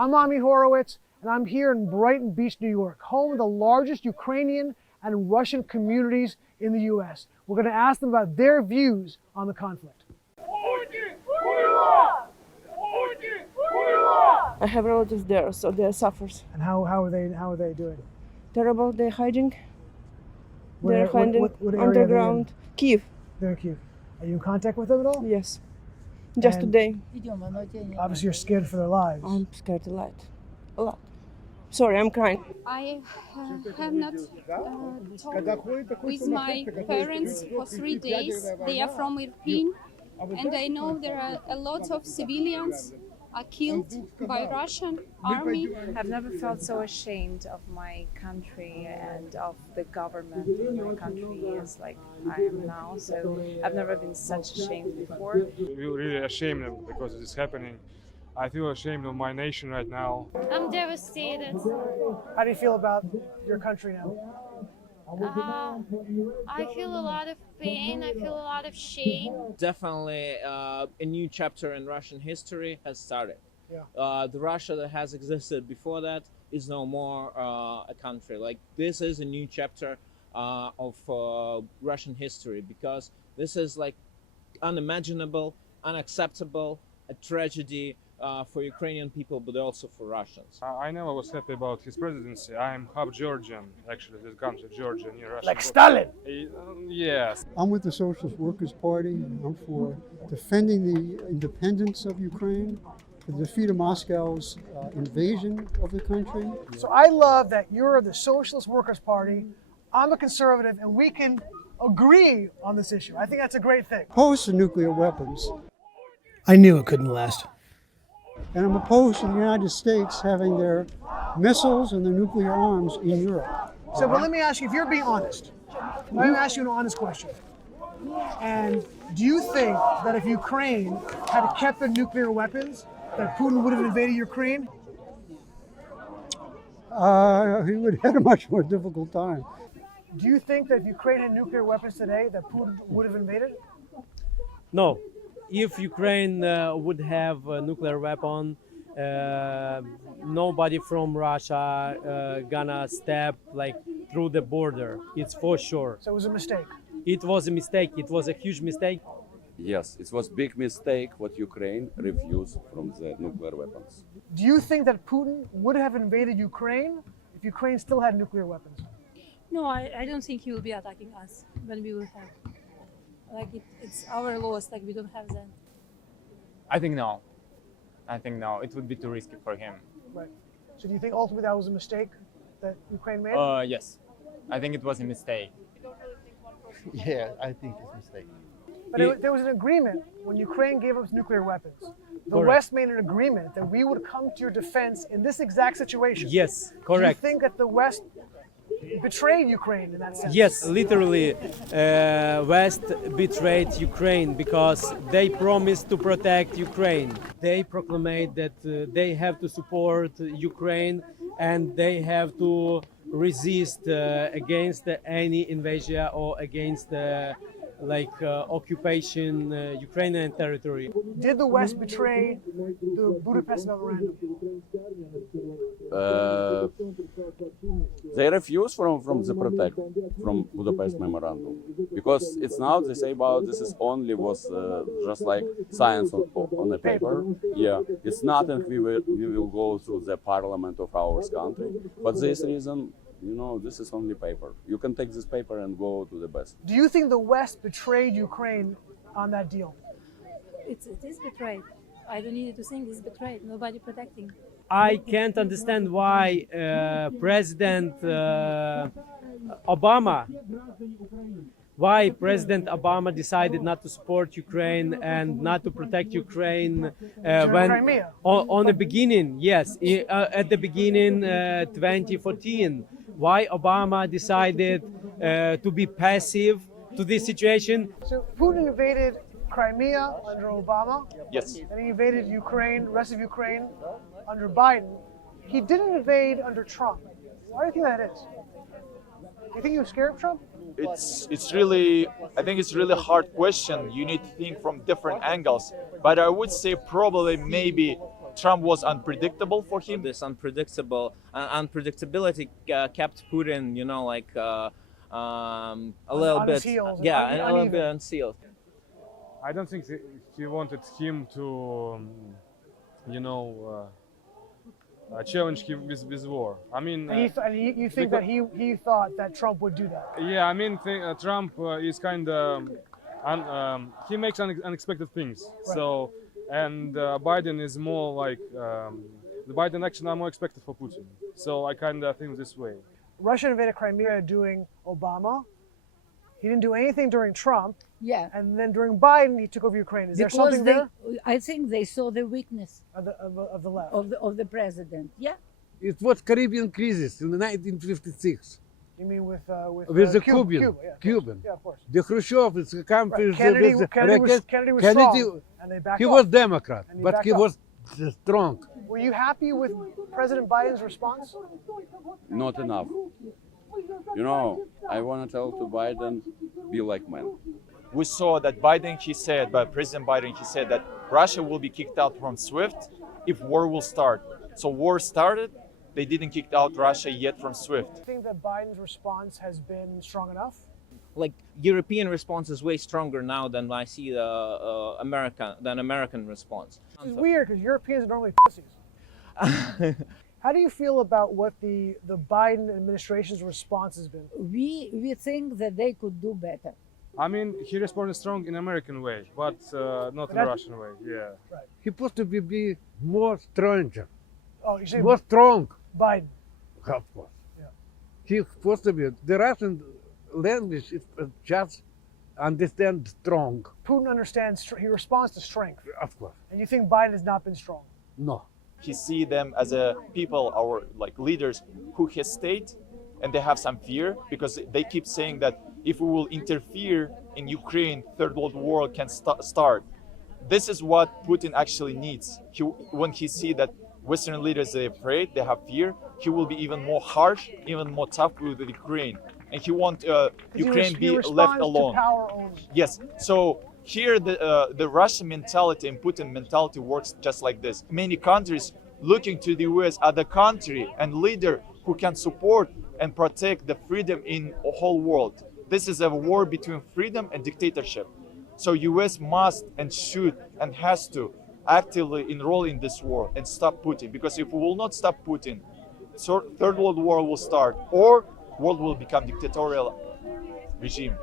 I'm Ami Horowitz, and I'm here in Brighton Beach, New York, home of the largest Ukrainian and Russian communities in the U.S. We're going to ask them about their views on the conflict. I have relatives there, so they suffer. And how are they doing? Terrible. They're hiding. What They're area- what- hiding what area are they in? underground. Kiev. They're in Kyiv. Are you in contact with them at all? Yes. Just And- today. Obviously, you're scared for their lives. I'm scared a lot. A lot. Sorry, I'm crying. I have not talked with my parents for 3 days. They are from Irpin, and I know there are a lot of civilians are killed by Russian army. I've never felt so ashamed of my country and of the government in my country as like I am now. So I've never been such ashamed before. We're really ashamed because it is happening. I feel ashamed of my nation right now. I'm devastated. How do you feel about your country now? I feel a lot of pain. I feel a lot of shame. Definitely a new chapter in Russian history has started. Yeah. The Russia that has existed before that is no more a country. Like, this is a new chapter of Russian history, because this is like unimaginable, unacceptable, a tragedy for Ukrainian people, but also for Russians. I never was happy about his presidency. I am half Georgian, actually. This comes to Georgia near Russia. Like Stalin! Yes. I'm with the Socialist Workers' Party. I'm for defending the independence of Ukraine, the defeat of Moscow's invasion of the country. So I love that you're the Socialist Workers' Party, I'm a conservative, and we can agree on this issue. I think that's a great thing. Opposed to nuclear weapons. I knew it couldn't last. And I'm opposed to the United States having their missiles and their nuclear arms in Europe. So, but let me ask you, if you're being honest, let me ask you an honest question. And do you think that if Ukraine had kept their nuclear weapons, that Putin would have invaded Ukraine? He would have had a much more difficult time. Do you think that if Ukraine had nuclear weapons today, that Putin would have invaded? No. If Ukraine would have a nuclear weapon, nobody from Russia gonna step like through the border. It's for sure. So it was a mistake. It was a mistake. It was a huge mistake. Yes, it was big mistake what Ukraine refused from the nuclear weapons. Do you think that Putin would have invaded Ukraine if Ukraine still had nuclear weapons? No, I don't think he will be attacking us when we will have. Like it's our loss, like we don't have that. I think no. It would be too risky for him. Right. So do you think ultimately that was a mistake that Ukraine made? Yes. I think it was a mistake. Yeah, I think it's a mistake. But there was an agreement when Ukraine gave us nuclear weapons. The Correct. West made an agreement that we would come to your defense in this exact situation. Yes, correct. Do you think that the West betrayed Ukraine in that sense? Yes, literally, West betrayed Ukraine because they promised to protect Ukraine. They proclaimed that they have to support Ukraine and they have to resist against any invasion or against occupation Ukrainian territory. Did the West betray the Budapest Memorandum? They refuse from the protect from Budapest Memorandum, because it's now they say about this is only was just like science on a paper. Yeah, it's nothing we will go through the parliament of our country. But this reason, this is only paper. You can take this paper and go to the best. Do you think the West betrayed Ukraine on that deal? It is betrayed. I don't need to think it's betrayed. Nobody protecting. I can't understand why President Obama decided not to support Ukraine and not to protect Ukraine Crimea. on the beginning. Yes, at the beginning, 2014. Why Obama decided to be passive to this situation? So Putin invaded Crimea under Obama. Yes. And he invaded Ukraine, the rest of Ukraine, under Biden. He didn't invade under Trump. Why do you think that is? Do you think he was scared of Trump? It's really, I think it's really hard question. You need to think from different angles. But I would say probably maybe Trump was unpredictable for him. This unpredictability kept Putin, you know, like a little on bit, his heels, yeah, and a little uneven. bit unsealed. I don't think he wanted him to, you know, challenge him with war. I mean, And you think that he thought that Trump would do that? yeah, I mean, Trump is kind of, he makes unexpected things. Right. So, and Biden is more like, the Biden action are more expected for Putin. So I kind of think this way. Russia invaded Crimea during Obama. He didn't do anything during Trump. Yeah. And then during Biden, he took over Ukraine. Is there something there? I think they saw the weakness of the left. of the president. Yeah. It was Caribbean crisis in 1956. You mean with the Cuba? Cuban. Yeah, of course. The Khrushchev is a country. Kennedy was strong, and they backed he off. was Democrat, And he but backed he off. was strong. Were you happy with President Biden's response? Not enough. You know, I want to tell to Biden, be like man. We saw that President Biden, he said that Russia will be kicked out from SWIFT if war will start. So war started, they didn't kick out Russia yet from SWIFT. Do you think that Biden's response has been strong enough? Like European response is way stronger now than I see the American response. It's weird because Europeans are normally pussies. How do you feel about what the Biden administration's response has been? We think that they could do better. I mean, he responded strong in American way, but not in Russian way. Yeah. Right. He supposed to be more stronger. Oh, you say more strong. Biden. Of course. Yeah. He's supposed to be. The Russian language is just understand strong. Putin understands. He responds to strength. Of course. And you think Biden has not been strong? No. He see them as a people, our like leaders who hesitate and they have some fear because they keep saying that if we will interfere in Ukraine, Third World War can start. This is what Putin actually needs. When he see that Western leaders are afraid, they have fear, he will be even more harsh, even more tough with Ukraine. And he wants Ukraine be left alone. To power only. Yes. So here the Russian mentality and Putin mentality works just like this. Many countries looking to the US as the country and leader who can support and protect the freedom in the whole world. This is a war between freedom and dictatorship. So US must and should and has to actively enroll in this war and stop Putin. Because if we will not stop Putin, Third World War will start or world will become dictatorial regime.